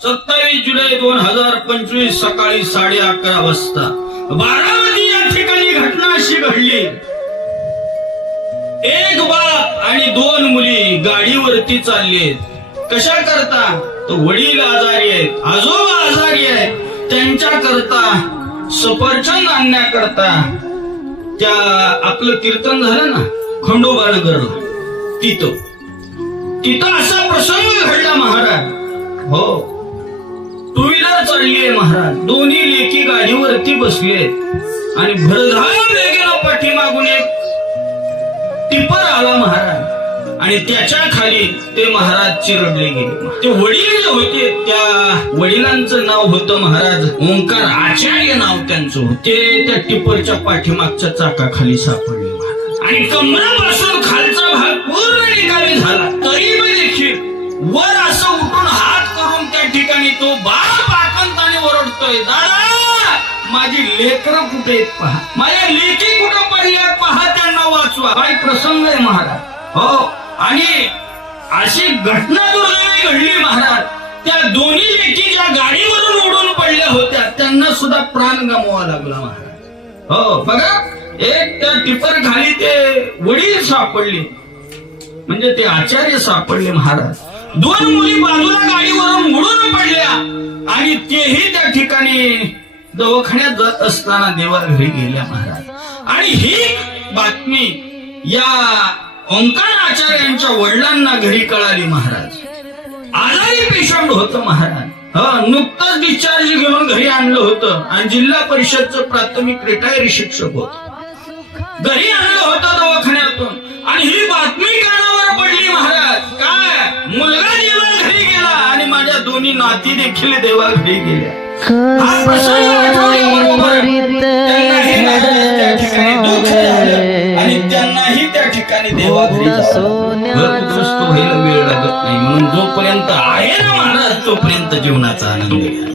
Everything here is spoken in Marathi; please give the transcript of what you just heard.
सत्तावीस जुलै दोन हजार पंचवीस सकाळी साडे अकरा वाजता बारामती या ठिकाणी घटना अशी घडली. एक बाप आणि दोन मुली गाडीवरती चालले कशा करता? तो वडील आजारी आहेत आजोबा आजारी आहेत. त्यांच्या करता सफरचंद आणण्याकरता त्या आपलं कीर्तन झालं ना खंडोबानगरला तिथं. तिथं असा प्रसंग घडला महाराज. हो. व्हीलर महाराज. दोन्ही लेकी गाडीवरती बसले आणि भरधाव वेगेला पाठीमागून एक टिपर आला महाराज. आणि त्याच्याखाली ते महाराज चिरडले गेले. ते वडील जे होते. त्या वडिलांचं नाव होतं महाराज ओंकार आचार्य नाव त्यांचं होते. ते त्या टिपरच्या पाठीमागच्या चाकाखाली सापडले महाराज. आणि कमरापासून खालचा भाग पूर्ण निकामी झाला. तरी मी देखील वर असं उठून हात करून त्या ठिकाणी तो बा आकंताने दादा माझी लेकरं कुठे आहेत पहा? माझ्या लेकी कुठं पडल्या पहा त्यांना वाचवा. काय प्रसंग आहे महाराज. हो आणि अशी घटना दुर्दैवी घडली महाराज. त्या दोन्ही लेखी ज्या गाडीवरून उडून पडल्या होत्या. त्यांना सुद्धा प्राण गमवा लागला महाराज. हो बघा एक त्या टिपर खाली ते वडील सापडले. म्हणजे ते आचार्य सापडले महाराज. दोन मुली बाजूला गाडीवरून उडून तेही त्या ठिकाणी दवाखान्यात जात असताना देवा घरी गेल्या महाराज. आणि ही बातमी या ओंकार आचार्यांच्या वडिलांना घरी कळाली महाराज. आजारी पेशंट होत महाराज. ह नुकतंच डिस्चार्ज घेऊन घरी आणलं होतं आणि जिल्हा परिषदचं प्राथमिक रिटायरी शिक्षक होत. घरी आणलं होतं दवाखान्यातून. आणि ही बातमी काय दोन्ही नाती देखील देवा घरी गेल्या हा आणि त्यांनाही त्या ठिकाणी देवा घरी जावं. घरगृहस्थ व्हायला वेळ लागत नाही. म्हणून जोपर्यंत आहे ना महाराज तोपर्यंत जीवनाचा आनंद घ्या.